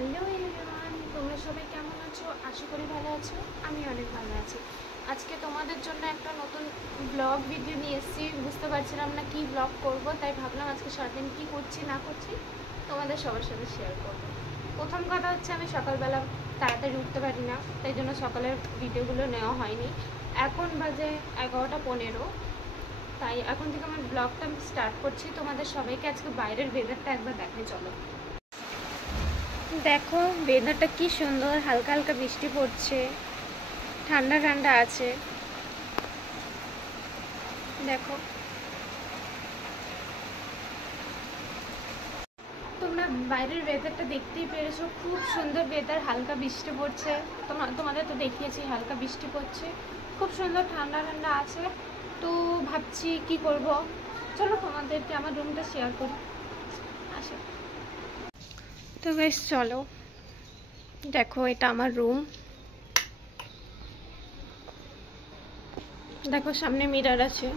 Hello everyone, তোমরা সবাই কেমন আছো? আশা করি ভালো আছো। আমি অনেক ভালো আছি। আজকে তোমাদের জন্য একটা নতুন ব্লগ ভিডিও নিয়ে এসেছি। বুঝতে পারছিলাম না কি ব্লগ করব, তাই ভাবলাম আজকে সারাদিন কী করছি না করছি তোমাদের সবার সাথে শেয়ার করব। প্রথম কথা হচ্ছে, আমি সকালবেলা তাড়াতাড়ি উঠতে পারি না, তাই জন্য সকালের ভিডিওগুলো নেওয়া হয়নি। এখন বাজে 11:15, তাই এখন থেকে আমার ব্লগটা স্টার্ট করছি। তোমাদের সবাইকে আজকে বাইরের ওয়েদারটা একবার দেখাই, চলো। দেখো ওয়েদারটা কি সুন্দর, হালকা হালকা বৃষ্টি পড়ছে, ঠান্ডা ঠান্ডা আছে। দেখো তোমরা বাইরের ওয়েদারটা দেখতেই পেরেছো, খুব সুন্দর ওয়েদার, হালকা বৃষ্টি পড়ছে। তোমাদের তো দেখিয়েছি হালকা বৃষ্টি পড়ছে, খুব সুন্দর ঠান্ডা ঠান্ডা আছে। তো ভাবছি কি করব, চলো তোমাদেরকে আমার রুমটা শেয়ার করি, আসো। তো বেশ চলো, দেখো এটা আমার রুম। দেখো সামনে মিরর আছে।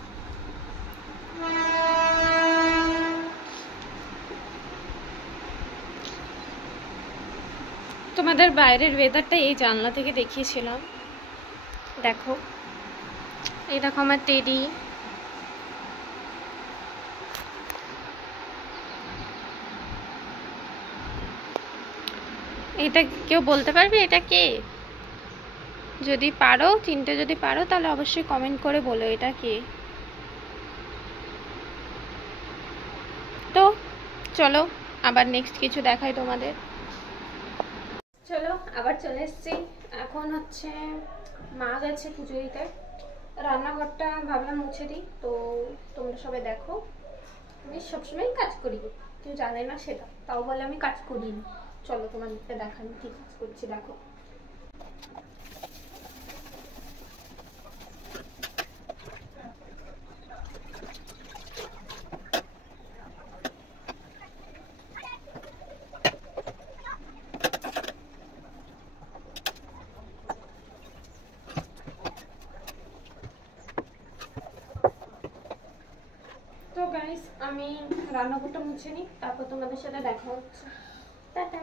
তোমাদের বাইরের ওয়েদারটা এই জানলা থেকে দেখিয়েছিলাম। দেখো এই দেখো আমার টেডি। এটা কেউ বলতে পারবে এটা কে? যদি পারো, চিনতে যদি পারো, তাহলে অবশ্যই কমেন্ট করে বলো এটা কে। তো চলো আবার নেক্সট কিছু দেখাই তোমাদের। চলো আবার চলে এসেছি। এখন হচ্ছে মা গেছে পুজো দিতে, রান্নাঘরটা ভাবলাম মুছে দিই। তো তোমরা সবাই দেখো, আমি সবসময় কাজ করি, কেউ জানে না সেটা, তাও বলে আমি কাজ করি। চলো তোমাদেরকে দেখানো কি কাজ করছি, দেখো। তো গাইস, আমি রান্নাঘরটা মুছে নিই, তারপর তোমাদের সাথে দেখা হচ্ছে। টাটা।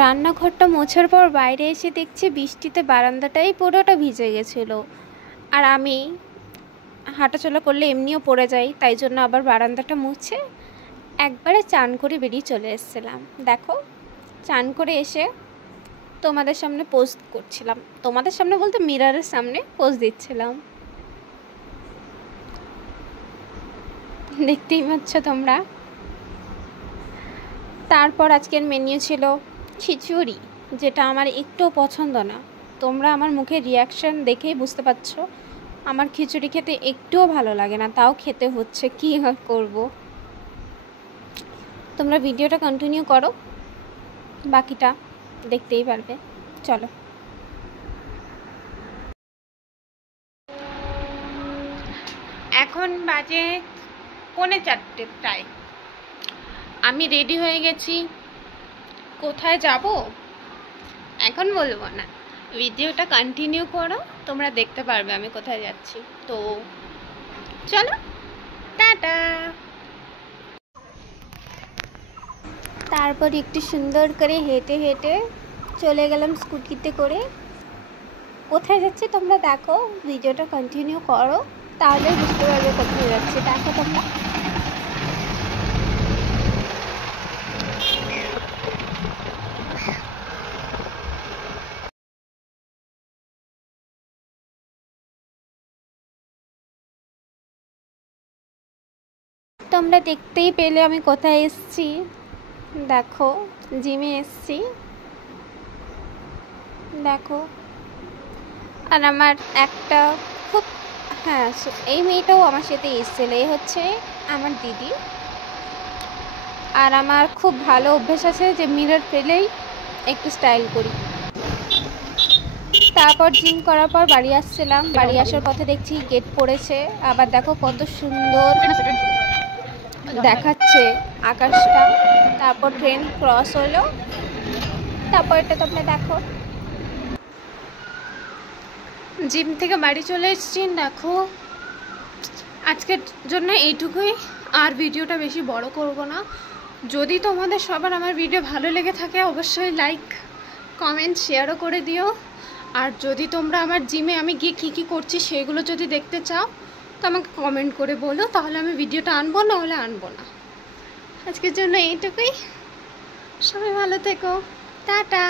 রান্নাঘরটা মোছার পর বাইরে এসে দেখছি বৃষ্টিতে বারান্দাটাই পুরোটা ভিজে গেছিলো। আর আমি হাঁটাচলা করলে এমনিও পড়ে যাই, তাই জন্য আবার বারান্দাটা মুছে একবারে চান করে বেরিয়ে চলে এসেছিলাম। দেখো চান করে এসে তোমাদের সামনে পোজ করছিলাম, তোমাদের সামনে বলতে মিররের সামনে পোজ দিচ্ছিলাম। দেখতেই পাচ্ছ তোমরা। তারপর আজকের মেনু ছিল খিচুড়ি, যেটা আমার একটুও পছন্দ না। তোমরা আমার মুখের রিয়াকশান দেখেই বুঝতে পারছো আমার খিচুড়ি খেতে একটুও ভালো লাগে না, তাও খেতে হচ্ছে, কী করব। তোমরা ভিডিওটা কন্টিনিউ করো, বাকিটা দেখতেই পারবে। চলো। এখন বাজে 3:45 প্রায়। আমি রেডি হয়ে গেছি। কোথায় যাব এখন বলবো না, ভিডিওটা কন্টিনিউ করো, তোমরা দেখতে পারবে আমি কোথায় যাচ্ছি। তো চলো, টাটা। তারপর একটু সুন্দর করে হেঁটে হেঁটে চলে গেলাম স্কুটিতে করে। কোথায় যাচ্ছি তোমরা দেখো, ভিডিওটা কন্টিনিউ করো, তাহলে বুঝতে পারবে কোথায় যাচ্ছি। দেখো তোমরা। তোমরা দেখতেই পেলে আমি কোথায় এসেছি। দেখো জিমে এসেছি, দেখো। আর আমার একটা খুব, হ্যাঁ এই মেয়েটাও আমার সাথে এসেছিল, এই হচ্ছে আমার দিদি। আর আমার খুব ভালো অভ্যেস আছে যে মিরর পেলেই একটু স্টাইল করি। তারপর জিম করার পর বাড়ি আসছিলাম, বাড়ি আসার পথে দেখছি গেট পড়েছে। আবার দেখো কত সুন্দর দেখাচ্ছে আকাশটা। তারপর ট্রেন ক্রস হলো, তারপর এটা তোমরা দেখো। জিম থেকে বাড়ি চলে এসেছি। দেখো আজকের জন্য এইটুকুই। আর ভিডিওটা বেশি বড় করব না। যদি তোমাদের সবার আমার ভিডিও ভালো লেগে থাকে অবশ্যই লাইক কমেন্ট শেয়ারও করে দিও। আর যদি তোমরা আমার জিমে আমি গিয়ে কী কী করছি সেগুলো যদি দেখতে চাও তো আমাকে কমেন্ট করে বলো, তাহলে আমি ভিডিওটা আনবো, নাহলে আনবো না। আজকের জন্য এইটুকুই। সবাই ভালো থেকো, টাটা।